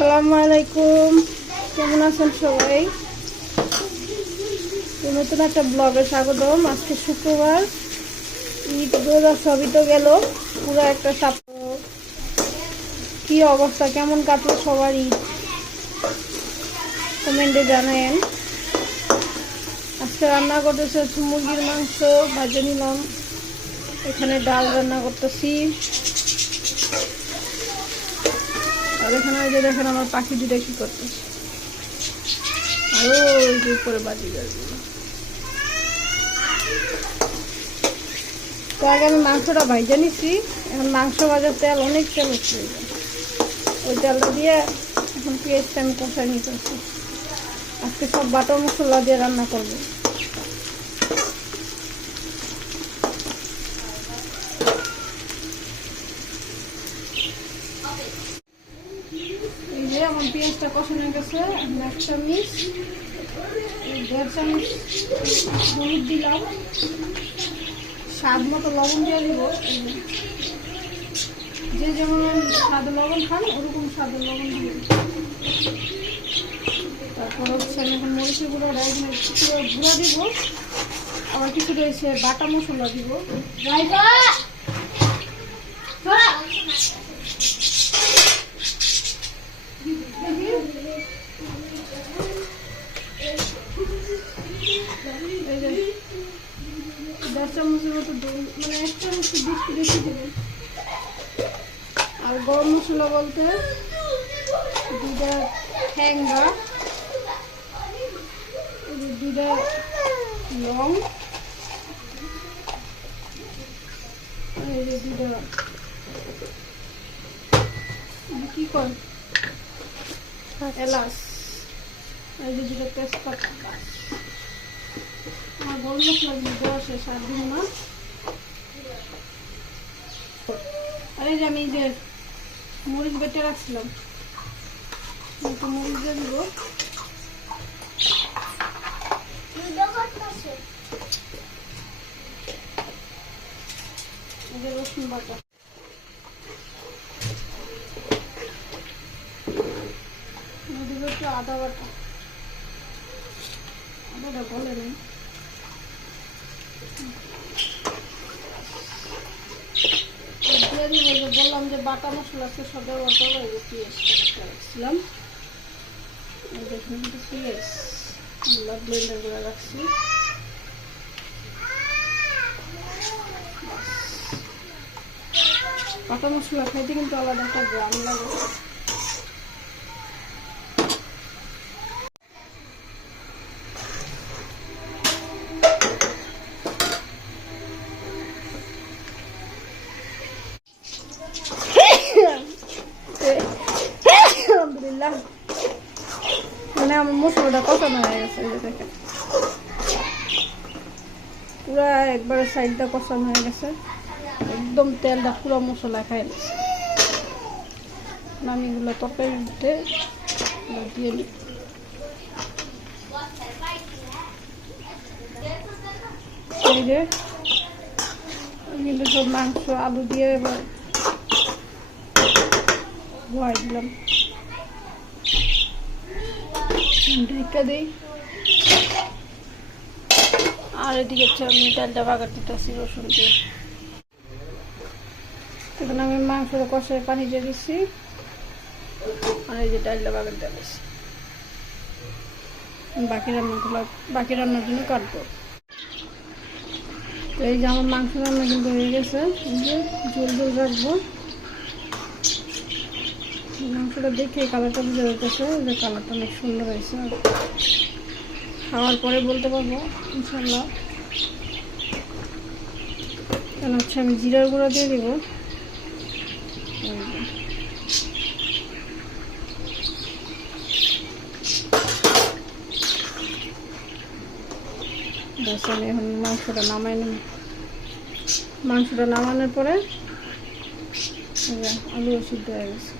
আসসালামু আলাইকুম, কেমন আছেন সবাই? নতুন একটা ব্লগে স্বাগতম। আজকে শুক্রবার, ঈদ রোজা সবই তো গেল, পুরো একটা সপ্তাহ। কি অবস্থা, কেমন কাটলো সবার ঈদ, কমেন্টে জানায়েন। আজকে রান্না করতেছে হচ্ছে মুরগির মাংস, ভাজে নিলাম। এখানে ডাল রান্না করতেছি। আর এখানে ওই যে দেখেন আমার পাখি দুটা কি করতেছে, আরো ওই যে উপরে বাজিগারগুলো। তো আগে আমি মাংসটা ভাইজা নিছি। এখন মাংস ভাজার তেল, অনেক তেল উঠছে, ওই তেলটা দিয়ে এখন পেঁয়াজটা আমি কষাই নিতেছি। আজকে সব বাটা মশলা দিয়ে রান্না করবো। এই যে আমার পেঁয়াজটা কষানো গেছে। এখন 1 চামচ, 1.5 চামচ হলুদ দিলাম, স্বাদ মতো লবণ দিয়ে দিব। যে যেমন স্বাদে লবণ খান ওরকম স্বাদে লবণ দিব। তারপর হচ্ছে আমি এখন মরিচের গুঁড়োটা এখানে কিছুটা গুঁড়া দিব, আবার কিছু রয়েছে বাটা মশলা দিব। এই যে 1.5 চামচের মতো, মানে 1 চামচ বেশি দেবেন। আর গরম মশলা বলতে 2টা ঠ্যাঙ্গা, 2টা লং, এই যে 2টা কি কর এলাচ, এই যে 2টা তেজপাতা। আমার গরম মশলা দেওয়া শেষ, আর দিব না। আর এই যে আমি যে মরিচ বেটে রাখছিলাম, একটু মরিচ দিয়ে দিব। রসুন বাটা, দিব একটু আদা বাটা, আদাটা বলে নেই। বললাম যে বাটা মশলা সব ব্যবহার করবো। এই যে পেঁয়াজটা রাখছিলাম, দেখুন কিন্তু পেঁয়াজ ব্লেন্ডার করে রাখছি। বাটা মশলা খাইতে কিন্তু আলাদা একটা গ্রাম লাগে। আলহামদুলিল্লাহ, মানে আমার মশলাটা কষানো হয়ে গেছে। দেখেন পুরা একবারে সাইডটা কষানো হয়ে গেছে, একদম তেলটা পুরো মশলা খাই গেছে। আমি এগুলো তরকারিতে দিয়ে নিই। এই যে কিন্তু সব মাংস আলু দিয়ে এবার ধোয়াই দিলাম, ঢেকে দিই। আর এদিকে হচ্ছে আমি তেলটা বাগার দিতেছি রসুন দিয়ে। এখন আমি মাংসটা কষায় পানি দিয়ে দিচ্ছি, আর এই যে ডালটা বাগার দিয়ে দিচ্ছি। বাকি রান্নার জন্য কাটবো। তো এই যে আমার মাংস রান্না কিন্তু হয়ে গেছে। এই যে ঝোল ঝোল রাখবো। মাংসটা দেখে কালারটা বুঝে যাচ্ছে যে কালারটা অনেক সুন্দর হয়েছে। খাওয়ার পরে বলতে পারবো ইনশাল্লাহ। কেন হচ্ছে আমি জিরার গুঁড়া দিয়ে দিব। আমি এখন মাংসটা নামাই নিব। মাংসটা নামানোর পরে আলু সিদ্ধ হয়ে গেছে।